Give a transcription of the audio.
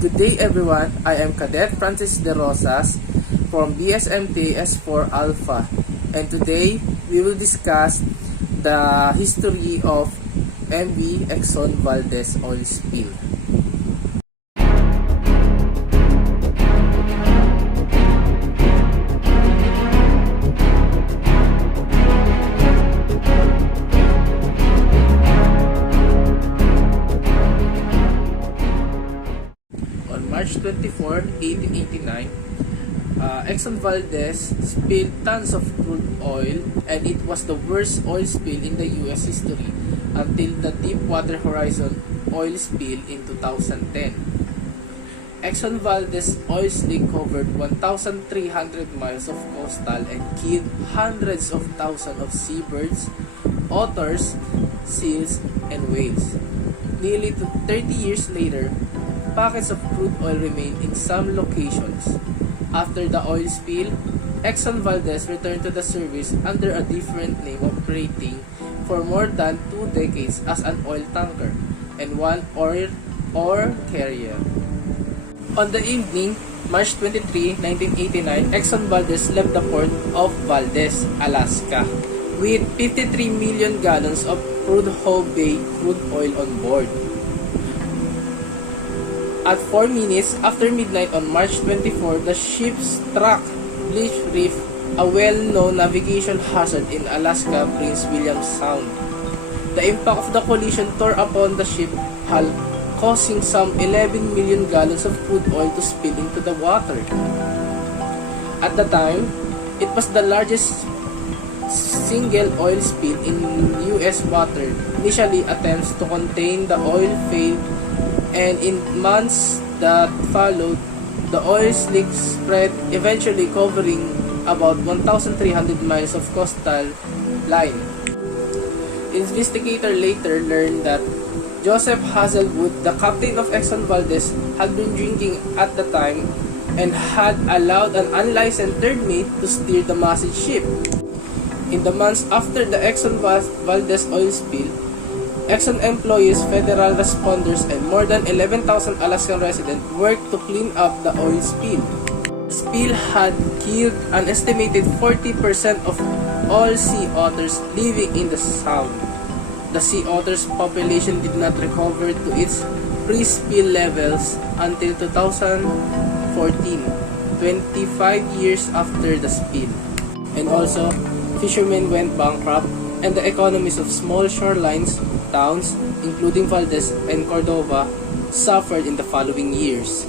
Good day everyone, I am Cadet Francis De Rosas from BSMT S4 Alpha, and today we will discuss the history of MV Exxon Valdez oil spill. On March 24, 1889, Exxon Valdez spilled tons of crude oil, and it was the worst oil spill in the US history until the Deepwater Horizon oil spill in 2010. Exxon Valdez oil slick covered 1,300 miles of coastal and killed hundreds of thousands of seabirds, otters, seals, and whales. Nearly 30 years later, pockets of crude oil remain in some locations. After the oil spill, Exxon Valdez returned to the service under a different name, operating for more than 2 decades as an oil tanker and one oil carrier. On the evening, March 23, 1989, Exxon Valdez left the port of Valdez, Alaska, with 53 million gallons of crude whole bay crude oil on board. At 4 minutes after midnight on March 24, the ship struck Bleach Reef, a well-known navigation hazard in Alaska, Prince William Sound. The impact of the collision tore upon the ship hull, causing some 11 million gallons of crude oil to spill into the water. At the time, it was the largest single oil spill in U.S. water. Initially, attempts to contain the oil failed, and in months that followed, the oil slick spread, eventually covering about 1,300 miles of coastal line. Investigators later learned that Joseph Hazelwood, the captain of Exxon Valdez, had been drinking at the time and had allowed an unlicensed third mate to steer the massive ship. In the months after the Exxon Valdez oil spill, Exxon employees, federal responders, and more than 11,000 Alaskan residents worked to clean up the oil spill. The spill had killed an estimated 40% of all sea otters living in the sound. The sea otters' population did not recover to its pre-spill levels until 2014, 25 years after the spill. And also, fishermen went bankrupt, and the economies of small shorelines towns, including Valdez and Cordova, suffered in the following years.